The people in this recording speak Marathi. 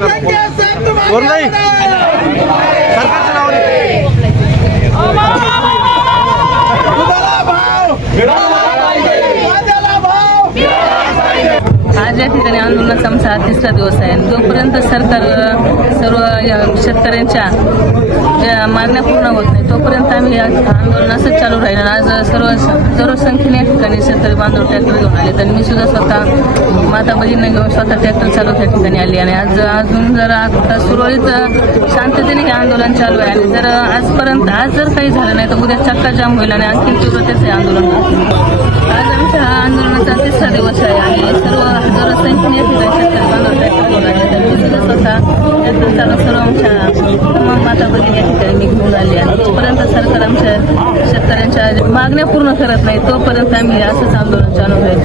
नाही. आज या ठिकाणी आंदोलनाचा आमचा तिसरा दिवस आहे. आणि जोपर्यंत सरकार सर्व या शेतकऱ्यांच्या या मागण्या पूर्ण होत नाही तोपर्यंत आम्ही आंदोलन असंच चालू राहिलं आज सर्व सर्व संख्येने या ठिकाणी शेतकरी बांधव ट्रॅक्टर घेऊन आले. तर मी सुद्धा स्वतः माता बहिणींना घेऊन स्वतः ट्रॅक्टर चालवत या ठिकाणी आली आणि आज अजून जर आता सुरळीत शांततेने हे आंदोलन चालू आहे. आणि जर आजपर्यंत आज जर काही झालं नाही तर उद्या चक्का जाम होईल आणि आणखी तीव्रतेच हे आंदोलन आज आमच्या आंदोलनाचा तिसरा दिवस आहे आणि सर्व हजारो संख्येने शेतकरी बांधव ट्रॅक्टर घेऊन आले तर सुद्धा स्वतः ट्रॅक्टर चालू सर्व आमच्या माता भगिनी या ठिकाणी मी घेऊन आली आणि जोपर्यंत सरकार आमच्या शेतकऱ्यांच्या मागण्या पूर्ण करत नाही तोपर्यंत आम्ही असंच आंदोलन चालू राहील